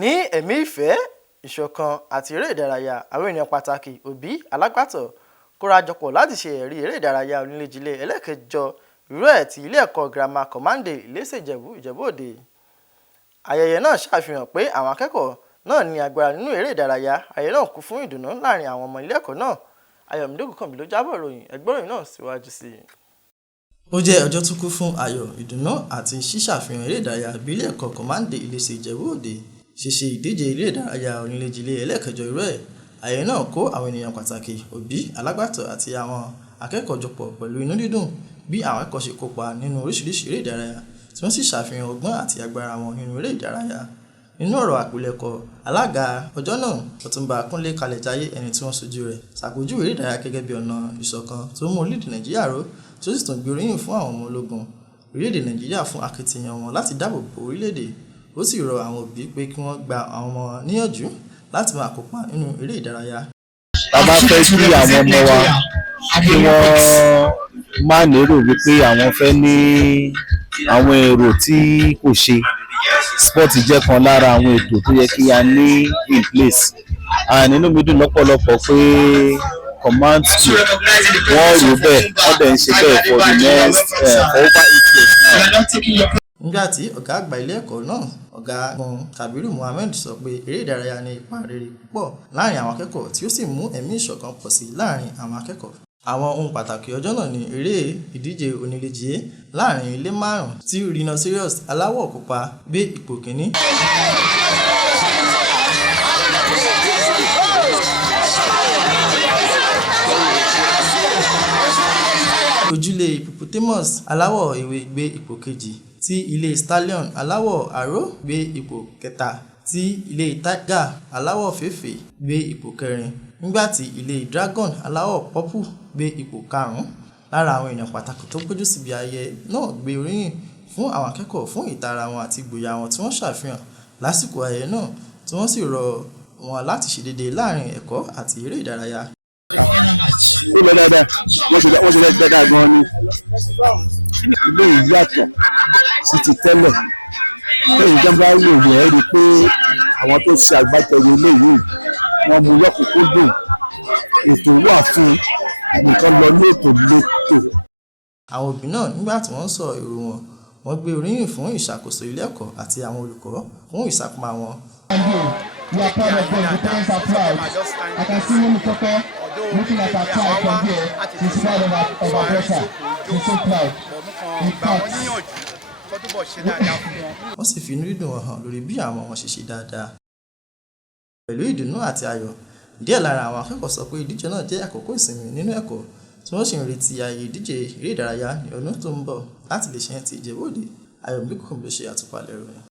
ní ẹ̀mí ìfẹ́, ìṣọ̀kan àti eré ìdárayá. Àwọn ènìyàn pàtàkì, òbí, alágbàtọ́ kóra jọpọ̀ láti ṣe ẹ̀rí eré ìdárayá onílé-jilé ẹlẹ́ẹ̀kẹjọ irú ẹ̀ ti ilé ẹ̀kọ́ girama Commande Ilese Ìjẹ̀bú Òde. Ayẹyẹ náà ṣàfihàn pé àwọn akẹ́kọ̀ọ́ náà ní agbára nínú eré ìdárayá. Ayẹyẹ náà kún fún ìdùnnú láàrin àwọn ọmọ ilé ẹ̀kọ́ náà. Ayọ̀mídé Ògúnkànmí ló jábọ̀ ìròyìn, ẹ gbọ́ ìròyìn náà síwájú sí i. Ó jẹ́ ọjọ́ tó kún fún ayọ̀, ìdùnnú àti ṣíṣàfihàn eré ìdárayá bí ilé ẹ̀kọ́ Commande Ilese Ìjẹ̀bú Òde ṣe ìdíje eré ìdárayá onílé-jilé ẹlẹ́ẹ̀kẹjọ irú ẹ̀. Ayẹyẹ náà kó àwọn ènìyàn pàtàkì, òbí, alágbàtọ́ àti àwọn akẹ́kọ̀ọ́ jọpọ̀ pẹ̀lú inú dídùn bí àwọn akẹ́kọ̀ọ́ ṣe kópa nínú oríṣiríṣi eré ìdárayá tí wọ́n sì ṣàfihàn ọgbọ́n àti agbára wọn nínú eré ìdárayá. Nínú ọ̀rọ̀ àpilẹ̀kọ, alága ọjọ́ náà, Ọ̀túnba Kúnlé Kalẹ̀jayé, ẹni tí wọ́n ṣojú rẹ̀, ṣàpèjúwe eré ìdárayá gẹ́gẹ́ bí ọ̀nà ìṣọ̀kan tó mú orílẹ̀-èdè Nàìjíríà ró, tí ó sì tún gbé oríyìn fún àwọn ọmọ ológun orílẹ̀-èdè Nàìjíríà fún akitiyan wọn láti dáàbò bo orílẹ̀-èdè. Ó sì rọ àwọn òbí pé kí wọ́n gba àwọn ọmọ níyànjú láti máa kópa nínú eré ìdárayá. Tá bá fẹ́ kí àwọn ọmọ wa kí wọ́n má lérò wípé àwọn fẹ́ ní àwọn èrò tí kò ṣe, sport jẹ́ kan lára àwọn ètò tó yẹ kí a ní in place. Nínú mi dùn lọ́pọ̀lọpọ̀ pé Command School wọ́n rò bẹ́ẹ̀, wọ́n dẹ̀ ń ṣe bẹ́ẹ̀ for the next over 8 years now. Nígbà tí ọ̀gá àgbà ilé ẹ̀kọ́ náà, Ọ̀gágun Kabiru Mohammed sọ pé eré ìdárayá ní ipa rere púpọ̀ láàrin àwọn akẹ́kọ̀ọ́ tí ó sì mú ẹ̀mí ìṣọ̀kan pọ̀ sí láàrin àwọn akẹ́kọ̀ọ́. Àwọn ohun pàtàkì ọjọ́ náà ni eré ìdíje onílé-jilé láàrin ilé márùn-ún tí Rhinoceros aláwọ̀ pupa gbé ipò kìíní. Ojúlé Hippopotamus aláwọ̀ ewé gbé ipò kejì, tí ilé Stallion aláwọ̀ aró gbé ipò kẹta, tí ilé Tiger aláwọ̀ òféèfé gbé ipò kẹrin, nígbà tí ilé Dragon aláwọ̀ pọ́pù gbé ipò karùn-ún. Lára àwọn èèyàn pàtàkì tó péjú síbi ayẹyẹ náà gbé oríyìn fún àwọn akẹ́kọ̀ọ́ fún ìtara wọn àti ìgboyà wọn tí wọ́n ṣàfihàn lásìkò ayẹyẹ náà, tí wọ́n sì rọ̀ wọ́n láti ṣe déédéé láàrin ẹ̀kọ́ àti eré ìdárayá. Ó lọ dáadáa, wọ́n ṣe dáadáa gan-an ni. Ilé yìí yàtọ̀ sí ti tẹ́lẹ̀. Lẹ́yìn ìjọba wò ẹ́ rí i pé àwọn tó ṣe agbátẹrù ilé yìí wọ́n mú lọ́kùnkúndùn. Ètò wà fún nǹkan lọ ní ètò létò. Àwọn òbí náà nígbà tí wọ́n sọ èrò wọn, wọ́n gbé oríyìn fún ìṣàkóso ilé ẹ̀kọ́ àti àwọn olùkọ́ fún ìsapá wọn. We are proud of them. The parents are proud. I can see Mimi Koko looking at her child from here. She's proud of her daughter. She's so proud. In fact, wọ́n sì fi inú dídùn wọn hàn lórí bí àwọn ọmọ ṣe ṣe dáadáa. Pẹ̀lú ìdùnnú àti ayọ̀, díẹ̀ lára àwọn akẹ́kọ̀ọ́ sọ pé ìdíje náà jẹ́ àkókò ìsinmi nínú ẹ̀kọ́ tí wọ́n sì ń retí ayẹyẹ ìdíje eré ìdárayá ní ọdún tó ń bọ̀ láti lè ṣe ti Ìjẹ̀bú Òde. Ayọ̀mídé Ògúnkànmí ló ṣe àtúpalẹ̀ ìròyìn.